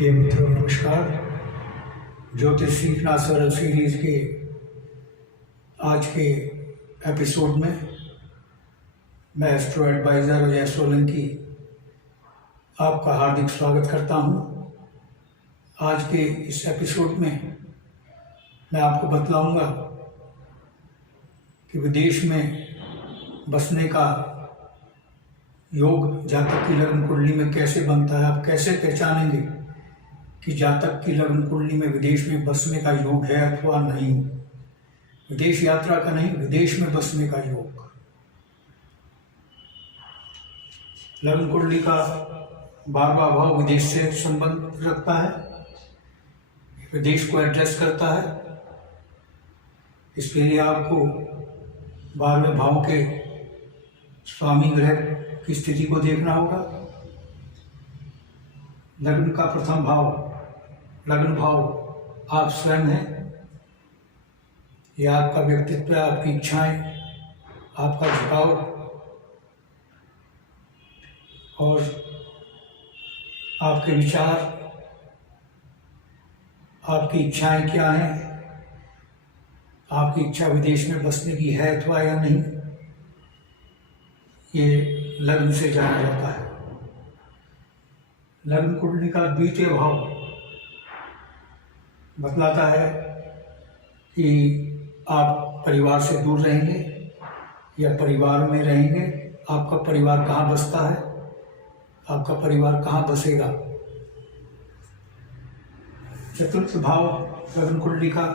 प्रिय मित्रों नमस्कार। ज्योतिष सीखना सरल सीरीज के आज के एपिसोड में मैं एस्ट्रो एडवाइज़र अजय सोलंकी आपका हार्दिक स्वागत करता हूं। आज के इस एपिसोड में मैं आपको बतलाऊंगा कि विदेश में बसने का योग जातक की लग्न कुंडली में कैसे बनता है। आप कैसे पहचानेंगे कि जातक की लग्न कुंडली में विदेश में बसने का योग है अथवा नहीं। विदेश यात्रा का नहीं, विदेश में बसने का योग। लग्न कुंडली का 12वां भाव विदेश से संबंध रखता है, विदेश को एड्रेस करता है। इसके लिए आपको 12वें भाव के स्वामी ग्रह की स्थिति को देखना होगा। लग्न का प्रथम भाव, लग्न भाव आप स्वयं हैं। यह आपका व्यक्तित्व, आपकी इच्छाएं, आपका झुकाव और आपके विचार, आपकी इच्छाएं क्या हैं। आपकी इच्छा विदेश में बसने की है अथवा या नहीं, ये लग्न से जाना जाता है। लग्न कुंडली का 2वां भाव बतलाता है कि आप परिवार से दूर रहेंगे या परिवार में रहेंगे। आपका परिवार कहाँ बसता है, आपका परिवार कहाँ बसेगा। चतुर्थ भाव लग्न कुंडली का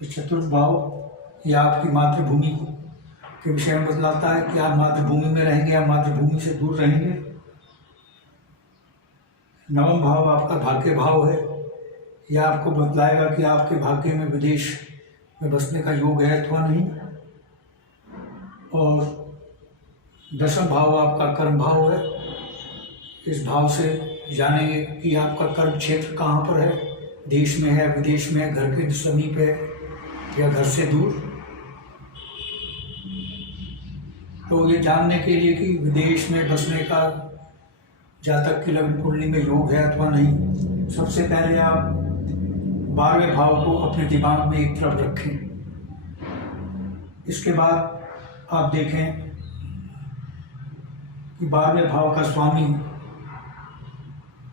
चतुर्थ भाव यह आपकी मातृभूमि के विषय में बतलाता है कि आप मातृभूमि में रहेंगे या मातृभूमि से दूर रहेंगे। नवम भाव आपका भाग्य भाव है। यह आपको बतलाएगा कि आपके भाग्य में विदेश में बसने का योग है अथवा नहीं। और दशम भाव आपका कर्म भाव है। इस भाव से जानेंगे कि आपका कर्म क्षेत्र कहाँ पर है, देश में है, विदेश में है, घर के समीप है या घर से दूर। तो ये जानने के लिए कि विदेश में बसने का जातक की लग्न कुंडली में योग है अथवा नहीं, सबसे पहले आप 12वें भाव को अपने दिमाग में एक तरफ रखें। इसके बाद आप देखें कि 12वें भाव का स्वामी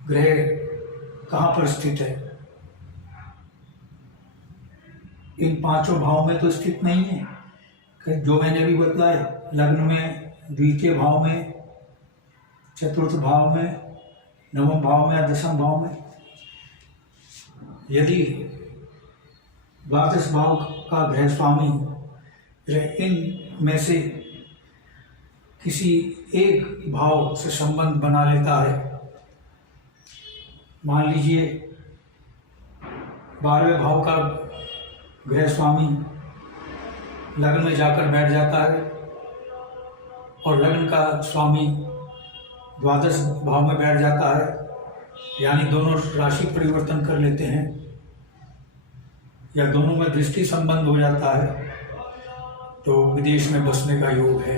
ग्रह कहाँ पर स्थित है। इन 5 भाव में तो स्थित नहीं है, जो मैंने अभी बतलाया। लग्न में 2वें भाव में, चतुर्थ भाव में, नवम भाव में या दशम भाव में। यदि द्वादश भाव का ग्रह स्वामी इन में से किसी एक भाव से संबंध बना लेता है, मान लीजिए 12वें भाव का ग्रह स्वामी लग्न में जाकर बैठ जाता है और लग्न का स्वामी द्वादश भाव में बैठ जाता है, यानी दोनों राशि परिवर्तन कर लेते हैं या दोनों में दृष्टि संबंध हो जाता है, तो विदेश में बसने का योग है।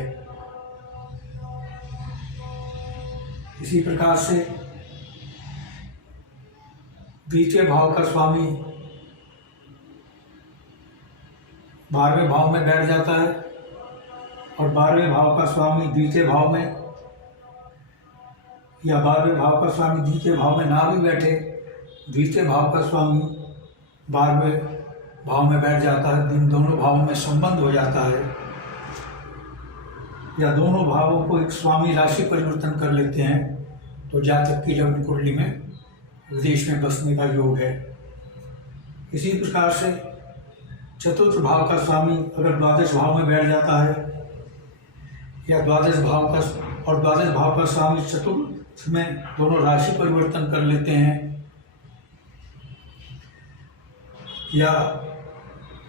इसी प्रकार से 2वें भाव का स्वामी 12वें भाव में बैठ जाता है और 12वें भाव का स्वामी 2वें भाव में, या 12वें भाव का स्वामी 2वें भाव में ना भी बैठे, 2वें भाव का स्वामी 12वें भाव में बैठ जाता है, इन दोनों भावों में संबंध हो जाता है, या दोनों भावों को एक स्वामी राशि परिवर्तन कर लेते हैं, तो जातक की लग्न कुंडली में विदेश में बसने का योग है। इसी प्रकार से चतुर्थ भाव का स्वामी अगर द्वादश भाव में बैठ जाता है या द्वादश भाव का स्वामी चतुर्थ में दोनों राशि परिवर्तन कर लेते हैं, या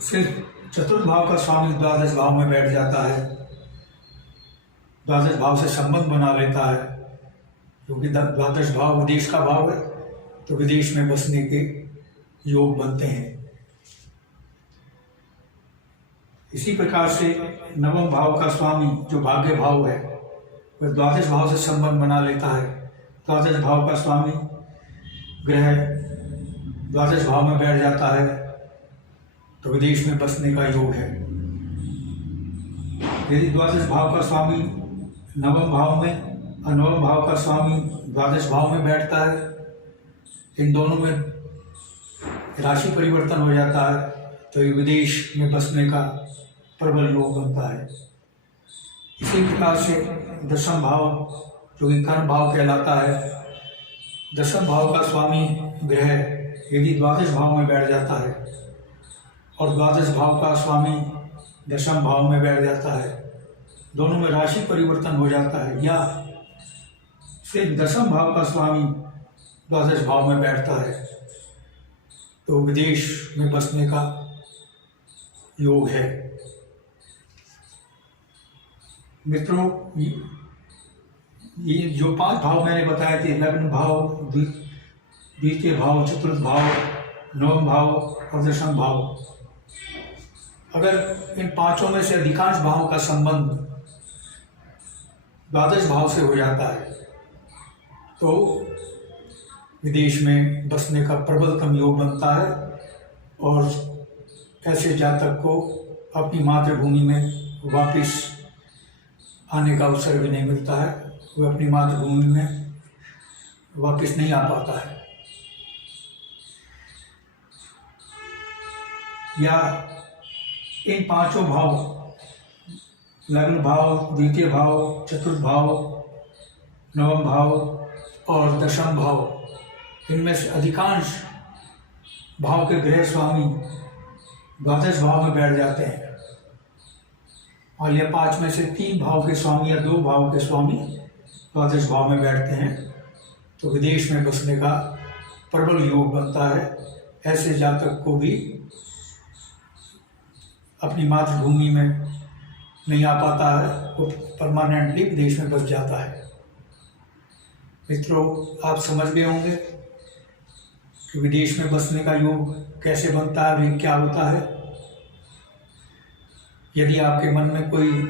सिर्फ चतुर्थ भाव का स्वामी द्वादश भाव में बैठ जाता है, द्वादश भाव से संबंध बना लेता है, क्योंकि द्वादश भाव विदेश का भाव है, तो विदेश में बसने के योग बनते हैं। इसी प्रकार से नवम भाव का स्वामी जो भाग्य भाव है, वह द्वादश भाव से संबंध बना लेता है। द्वादश भाव का स्वामी ग्रह द्वादश भाव में बैठ जाता है तो विदेश में बसने का योग है। यदि द्वादश भाव का स्वामी नवम भाव में और नवम भाव का स्वामी द्वादश भाव में बैठता है, इन दोनों में राशि परिवर्तन हो जाता है तो ये विदेश में बसने का प्रबल योग बनता है। इसी प्रकार से दशम भाव जो कि कर्म भाव कहलाता है, दशम भाव का स्वामी ग्रह यदि द्वादश भाव में बैठ जाता है और द्वादश भाव का स्वामी दशम भाव में बैठ जाता है, दोनों में राशि परिवर्तन हो जाता है, या फिर दशम भाव का स्वामी द्वादश भाव में बैठता है तो विदेश में बसने का योग है। मित्रों, ये जो 5 भाव मैंने बताए थे, लग्न भाव, द्वितीय भाव, चतुर्थ भाव, नवम भाव और दशम भाव, अगर इन 5 में से अधिकांश भावों का संबंध द्वादश भाव से हो जाता है तो विदेश में बसने का प्रबलतम योग बनता है और ऐसे जातक को अपनी मातृभूमि में वापस आने का अवसर भी नहीं मिलता है, वह अपनी मातृभूमि में वापस नहीं आ पाता है। या इन 5 भाव, लग्न भाव, द्वितीय भाव, चतुर्थ भाव, नवम भाव और दशम भाव, इनमें से अधिकांश भाव के ग्रह स्वामी द्वादश भाव में बैठ जाते हैं और यह 5 में से 3 भाव के स्वामी या 2 भाव के स्वामी द्वादश भाव में बैठते हैं तो विदेश में बसने का प्रबल योग बनता है। ऐसे जातक को भी अपनी मातृभूमि में नहीं आ पाता है, वो परमानेंटली विदेश में बस जाता है। मित्रों, आप समझ गए होंगे कि विदेश में बसने का योग कैसे बनता है और क्या होता है। यदि आपके मन में कोई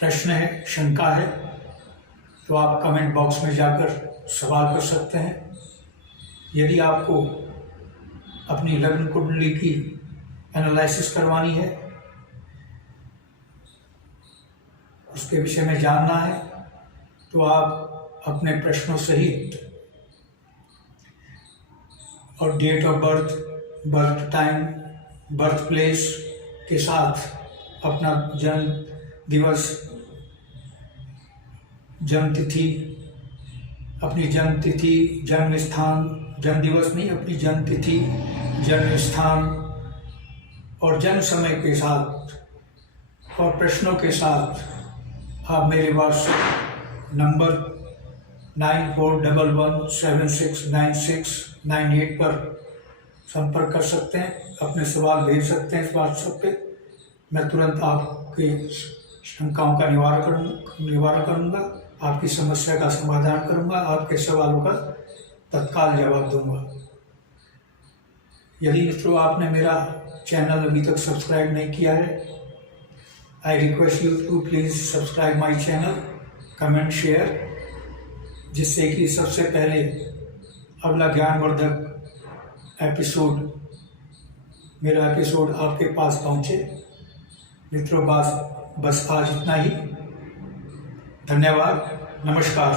प्रश्न है, शंका है, तो आप कमेंट बॉक्स में जाकर सवाल कर सकते हैं। यदि आपको अपनी लग्न कुंडली की एनालिसिस करवानी है, उसके विषय में जानना है, तो आप अपने प्रश्नों सहित और date of birth, birth time, birth place के साथ अपना जन्म दिवस, जन्म तिथि, अपनी जन्म तिथि, जन्म स्थान, जन्म दिवस नहीं, अपनी जन्म तिथि, जन्म स्थान और जन्म समय के साथ और प्रश्नों के साथ आप मेरे व्हाट्सएप नंबर 9411769698 पर संपर्क कर सकते हैं, अपने सवाल भेज सकते हैं इस व्हाट्सएप पे। मैं तुरंत आपके शंकाओं का निवारण करूँगा, आपकी समस्या का समाधान करूँगा, आपके सवालों का तत्काल जवाब दूँगा। यदि मित्रों आपने मेरा चैनल अभी तक सब्सक्राइब नहीं किया है, I request you to please subscribe my channel, comment, share, जिससे कि सबसे पहले अगला ज्ञानवर्धक एपिसोड, मेरा एपिसोड आपके पास पहुँचे। मित्रों, बस आज इतना ही। धन्यवाद, नमस्कार।